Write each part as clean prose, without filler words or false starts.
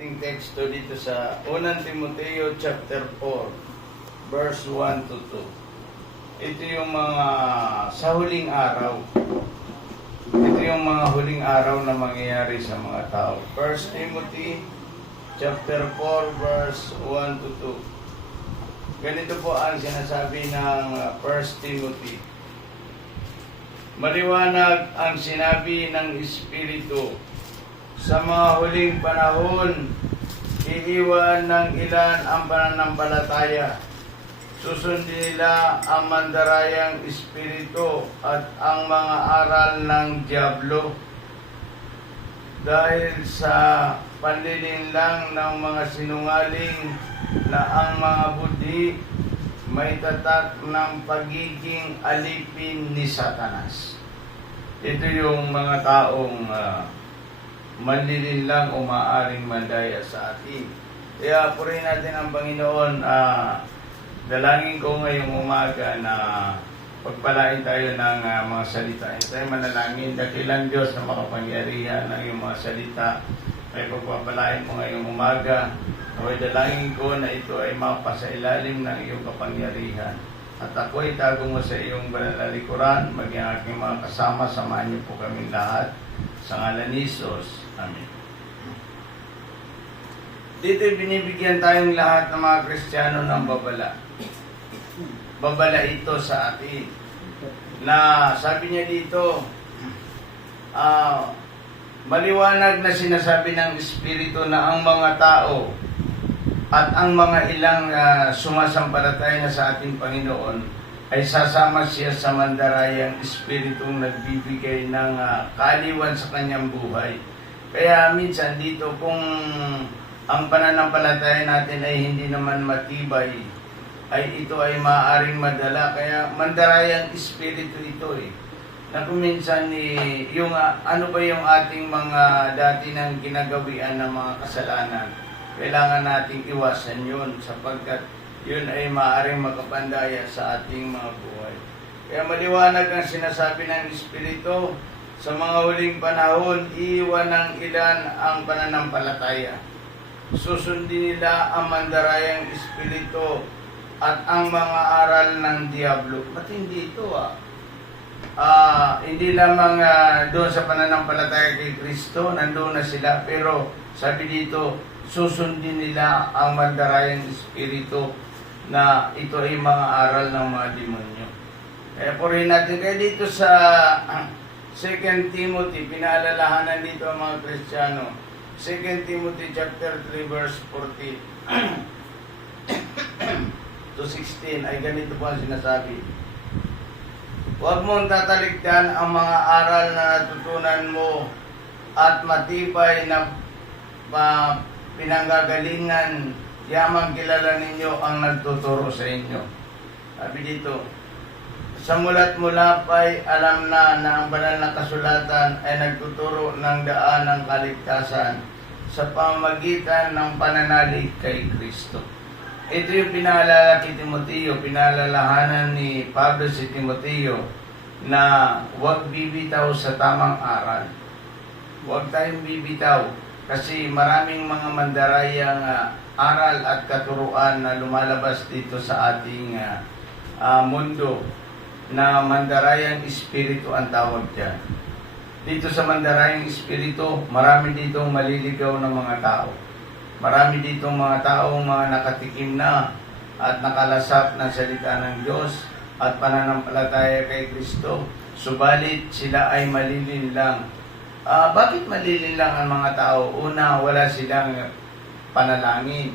ating teksto dito sa 1 Timoteo chapter 4, verse 1 to 2. Ito yung mga sa huling araw. Ito yung mga huling araw na mangyayari sa mga tao. 1 Timothy chapter 4, verse 1 to 2. Ganito po ang sinasabi ng 1 Timothy. Maliwanag ang sinabi ng Espiritu. Sa mga huling panahon, iiwan ng ilan ang pananampalataya. Susundin nila ang mandarayang espiritu at ang mga aral ng diablo. Dahil sa panlilinlang ng mga sinungaling na ang mga budhi may tatak ng pagiging alipin ni Satanas. Ito yung mga taong manlilinlang o maaaring mandaya sa atin. Kaya purihin natin ang Panginoon. Dalangin ko ngayong umaga na pagpalain tayo ng mga salita. Ito ay manalangin. Dakilang Diyos na makapangyarihan ng iyong mga salita. Ay pagpapalain mo ngayong umaga. Ako'y dalangin ko na ito ay mapasailalim ng iyong kapangyarihan. At ako'y tago mo sa iyong banal na likuran, maging aking mga kasama, samahan niyo po kaming lahat. Sa ngalan ni Jesus. Amen. Dito binibigyan tayong lahat ng mga Kristiyano ng babala. Babala ito sa atin. Na sabi niya dito, maliwanag na sinasabi ng Espiritu na ang mga tao at ang mga ilang sumasampalataya na sa ating Panginoon ay sasama siya sa mandarayang Espiritong nagbibigay ng kaaliwan sa kanyang buhay. Kaya minsan dito kung ang pananampalataya natin ay hindi naman matibay, ay ito ay maaaring madala. Kaya mandarayang Espiritu ito na kung minsan yung ano ba yung ating mga dati nang ginagawian ng mga kasalanan, kailangan nating iwasan yun sapagkat yun ay maaaring makapandaya sa ating mga buhay. Kaya maliwanag ang sinasabi ng Espiritu, sa mga huling panahon, iiwan ng ilan ang pananampalataya. Susundin nila ang mandarayang espiritu at ang mga aral ng diablo. Matindi ito hindi lamang doon sa pananampalataya kay Kristo, nandoon na sila, pero sabi dito, susundin nila ang mandarayang espiritu na ito ay mga aral ng mga demonyo. Kaya purihin natin. Kaya dito sa 2 Timothy, pinaalalahanan dito ang mga Kristiyano. 2 Timothy chapter 3 verse 14 to 16 ay ganito po ang sinasabi. Huwag mong tatalikdan ang mga aral na natutunan mo at matibay na pinanggagalingan, yamang kilala ninyo ang nagtuturo sa inyo. Sabi dito, sa mulat mula pa'y alam na ang banal na kasulatan ay nagtuturo ng daan ng kaligtasan sa pamamagitan ng pananalig kay Kristo. Ito yung pinaalala kay Timoteo, pinaalalahanan ni Pablo si Timoteo na huwag bibitaw sa tamang aral. Huwag tayong bibitaw kasi maraming mga mandarayang aral at katuruan na lumalabas dito sa ating mundo na mandarayang espiritu ang tawag dyan. Dito sa mandarayang espiritu, marami ditong maliligaw ng mga tao. Marami ditong mga taong mga nakatikim na at nakalasap ng salita ng Diyos at pananampalataya kay Kristo. Subalit sila ay malilinlang. Bakit malilinlang ang mga tao? Una, wala silang panalangin.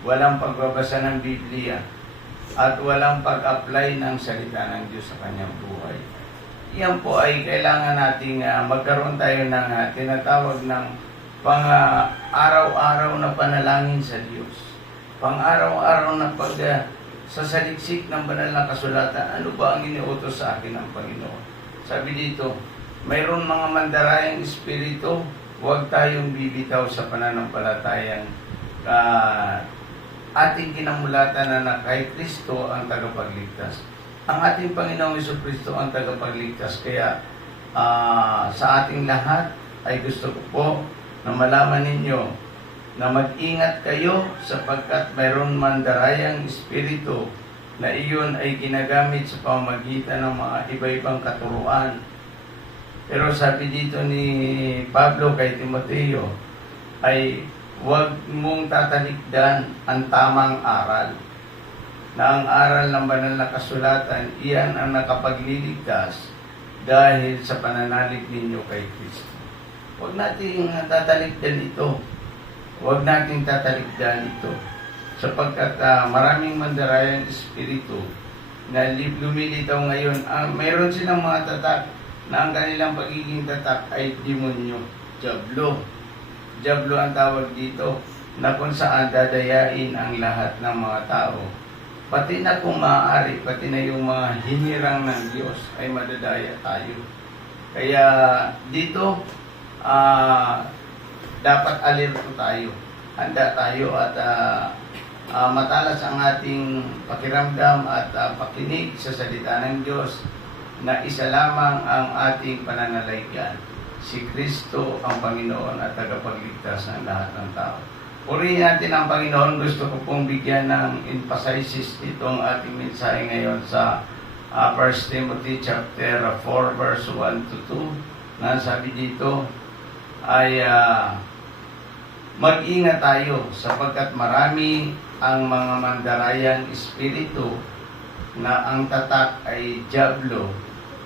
Walang pagbabasa ng Biblia. At walang pag-apply ng salita ng Diyos sa kanyang buhay. Yan po ay kailangan nating magkaroon tayo ng tinatawag ng pang-araw-araw na panalangin sa Diyos. Pang-araw-araw na sasaliksik ng banal na kasulatan. Ano ba ang iniutos sa akin ng Panginoon? Sabi dito, mayroon mga mandarayang espiritu, huwag tayong bibitaw sa pananampalatayang ating kinamulatan na kay Kristo ang tagapagligtas. Ang ating Panginoong Jesucristo ang tagapagligtas. Kaya sa ating lahat ay gusto ko po na malaman ninyo na mag-ingat kayo sapagkat mayroon mandarayang espiritu na iyon ay ginagamit sa pamamagitan ng mga iba-ibang katuruan. Pero sabi dito ni Pablo kay Timoteo ay huwag mong tatalikdan ang tamang aral. Na ang aral ng banal na kasulatan, iyan ang nakapagliligtas dahil sa pananalig ninyo kay Kristo. Huwag nating tatalikdan ito. Huwag nating tatalikdan ito. Sapagkat maraming mandarayang espiritu na lumilitaw ngayon. Mayroon silang mga tatak na ang kanilang pagiging tatak ay demonyo, diablo. Diablo ang tawag dito, na kung saan dadayain ang lahat ng mga tao. Pati na kung maaari, pati na yung mga hinirang ng Diyos ay madadaya tayo. Kaya dito, dapat alerto tayo. Handa tayo at matalas ang ating pakiramdam at pakinig sa salita ng Diyos na isa lamang ang ating pananalaygan. Si Kristo ang Panginoon at tagapagligtas ng lahat ng tao. Purihin natin ang Panginoon. Gusto ko pong bigyan ng emphasis itong ating mensahe ngayon sa 1 Timothy chapter 4 verse 1 to 2 na sabi dito ay mag-ingat tayo sapagkat marami ang mga mandarayang espiritu na ang tatak ay diablo,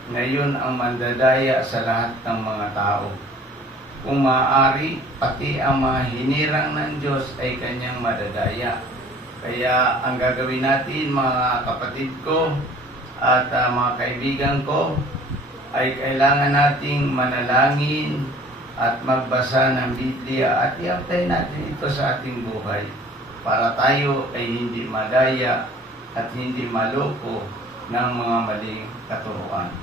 ngayon ang mandadaya sa lahat ng mga tao. Kung maaari, pati ang mga hinirang ng Diyos ay kanyang madadaya. Kaya ang gagawin natin mga kapatid ko at mga kaibigan ko ay kailangan nating manalangin at magbasa ng Biblia at i-apply natin ito sa ating buhay para tayo ay hindi madaya at hindi maloko ng mga maling katuruan.